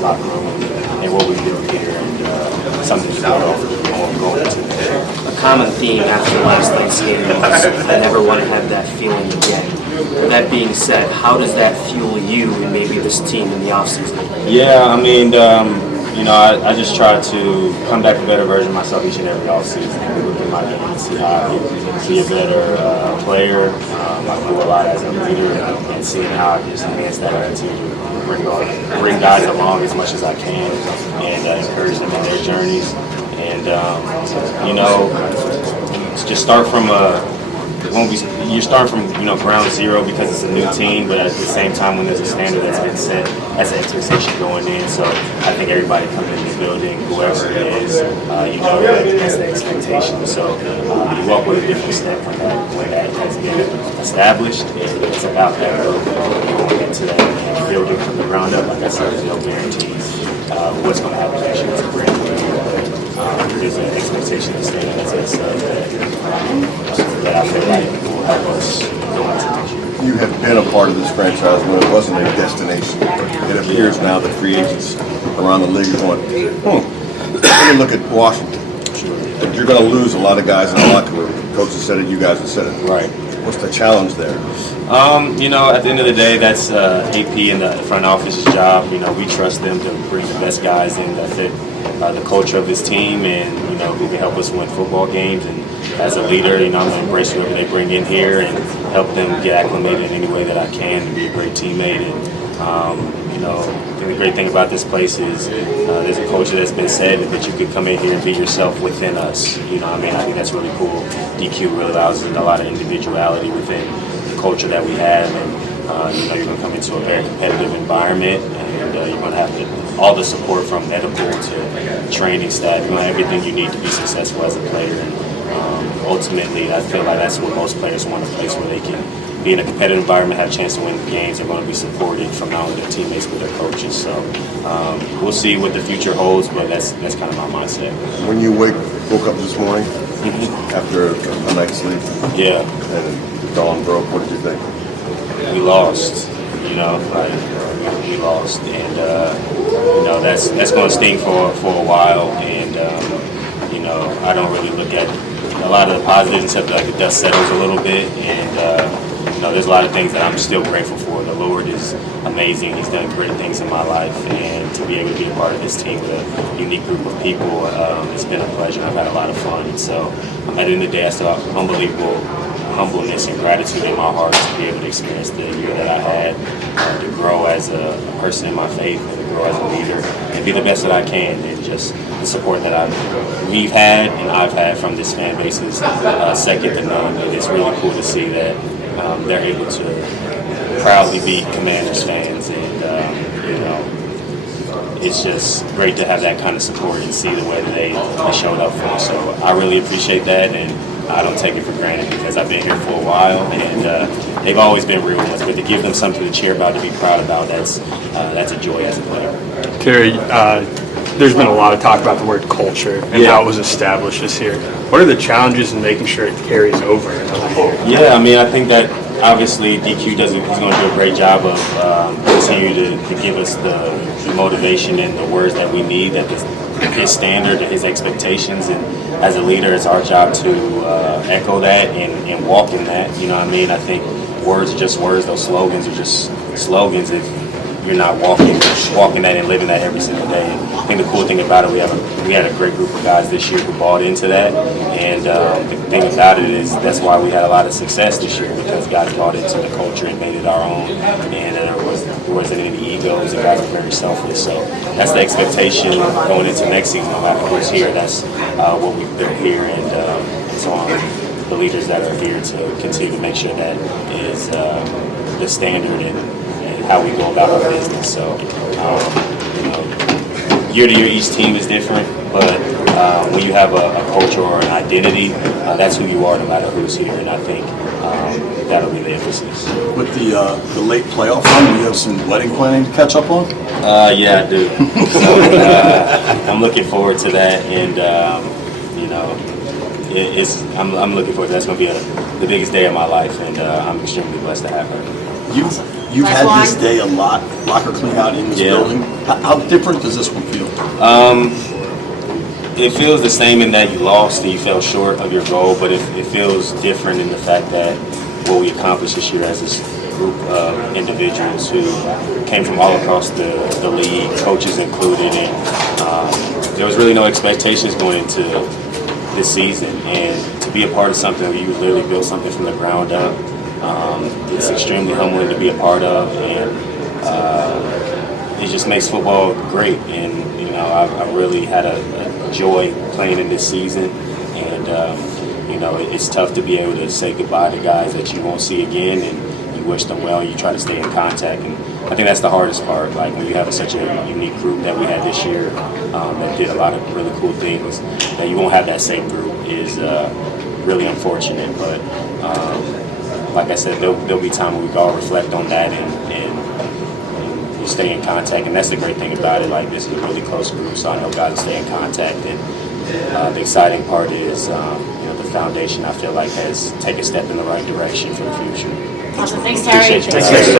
this locker room and what we built here, and something to build off of going into it. A common theme after last night's game was I never want to have that feeling again. With that being said, how does that fuel you and maybe this team in the offseason? Yeah, I mean, I just try to come back a better version of myself each and every offseason. Look at my game and see how I can be a better player. I do a lot as a leader and seeing how I can just enhance that attitude, bring guys along as much as I can, and encourage them in their journeys. And just start from you start from ground zero because it's a new team, but at the same time when there's a standard that's been set, that's the expectation going in. So I think everybody coming in the building, whoever it is, that's the expectation. So you walk with a different step from that when that has been established, and it's about that growth. Going into that and building from the ground up, like I said, there's no guarantees what's going to happen next year. It's a brand new year. There's an expectation to stay as a sub that I feel like will help us go into next year. You have been a part of this franchise when it wasn't a destination. It appears now that free agents around the league are going, let me look at Washington. Sure. And you're going to lose a lot of guys in the locker room. Coaches said it, you guys have said it. Right. What's the challenge there? At the end of the day, that's AP and the front office's job. We trust them to bring the best guys in that fit the culture of this team, and who can help us win football games. And as a leader, I'm going to embrace whoever they bring in here and help them get acclimated in any way that I can to be a great teammate. And I think the great thing about this place is there's a culture that's been said that you could come in here and be yourself within us. I think that's really cool. DQ really allows a lot of individuality within the culture that we have, and you're going to come into a very competitive environment, and you're going to have all the support from medical to training staff. Everything you need to be successful as a player. And ultimately, I feel like that's what most players want, a place where they can be in a competitive environment, have a chance to win games. They're going to be supported from not only their teammates but their coaches. So we'll see what the future holds, but that's kind of my mindset. When you woke up this morning after a night's sleep, and the dawn broke, what did you think? We lost. We lost, and that's going to sting for a while. And I don't really look at a lot of the positives until the dust settles a little bit. And there's a lot of things that I'm still grateful for. The Lord is amazing. He's done great things in my life, and to be able to be a part of this team with a unique group of people, it's been a pleasure. I've had a lot of fun, and so at the end of the day, I still have unbelievable humbleness and gratitude in my heart to be able to experience the year that I had, to grow as a person in my faith, and to grow as a leader, and be the best that I can. And just the support that we've had and I've had from this fan base is second to none. And it's really cool to see that they're able to proudly be Commanders fans, and it's just great to have that kind of support and see the way that they showed up for us. So I really appreciate that, and I don't take it for granted because I've been here for a while, and they've always been real ones. But to give them something to cheer about, to be proud about, that's a joy as a player. Terry, there's been a lot of talk about the word culture and how it was established this year. What are the challenges in making sure it carries over another year? Yeah, I think that obviously DQ he's going to do a great job of continue to give us the motivation and the words that we need, that his standard, his expectations, and as a leader, it's our job to echo that and walk in that. I think words are just words. Those slogans are just slogans if you're not walking that and living that every single day. I think the cool thing about it, we had a great group of guys this year who bought into that, and the thing about it is that's why we had a lot of success this year, because guys bought into the culture and made it our own, and there wasn't any egos, and guys were very selfless. So that's the expectation going into next season. No matter who's here, that's what we've built here, and so on. The leaders that are here to continue to make sure that is the standard and how we go about our business. So, year to year, each team is different, but when you have a culture or an identity, that's who you are no matter who's here, and I think that'll be the emphasis. With the late playoff run, you have some wedding planning to catch up on? Yeah, I do. So, I'm looking forward to that, and I'm looking forward to that. That's going to be the biggest day of my life, and I'm extremely blessed to have her. You've had this day a lot, locker clean out in this building. How different does this one feel? It feels the same in that you lost and you fell short of your goal, but it feels different in the fact that what we accomplished this year as this group of individuals who came from all across the league, coaches included, and there was really no expectations going into this season. And to be a part of something where you literally built something from the ground up, it's extremely humbling to be a part of, and it just makes football great. And you know, I really had a joy playing in this season, and you know, it's tough to be able to say goodbye to guys that you won't see again, and you wish them well. You try to stay in contact, and I think that's the hardest part. Like when you have such a unique group that we had this year, that did a lot of really cool things, that you won't have that same group is really unfortunate. But like I said, there'll be time when we can all reflect on that and stay in contact, and that's the great thing about it. Like, this is a really close group, so I know guys will stay in contact, and the exciting part is you know, the foundation, I feel like, has taken a step in the right direction for the future. Awesome. Thanks, Terry. Appreciate you guys.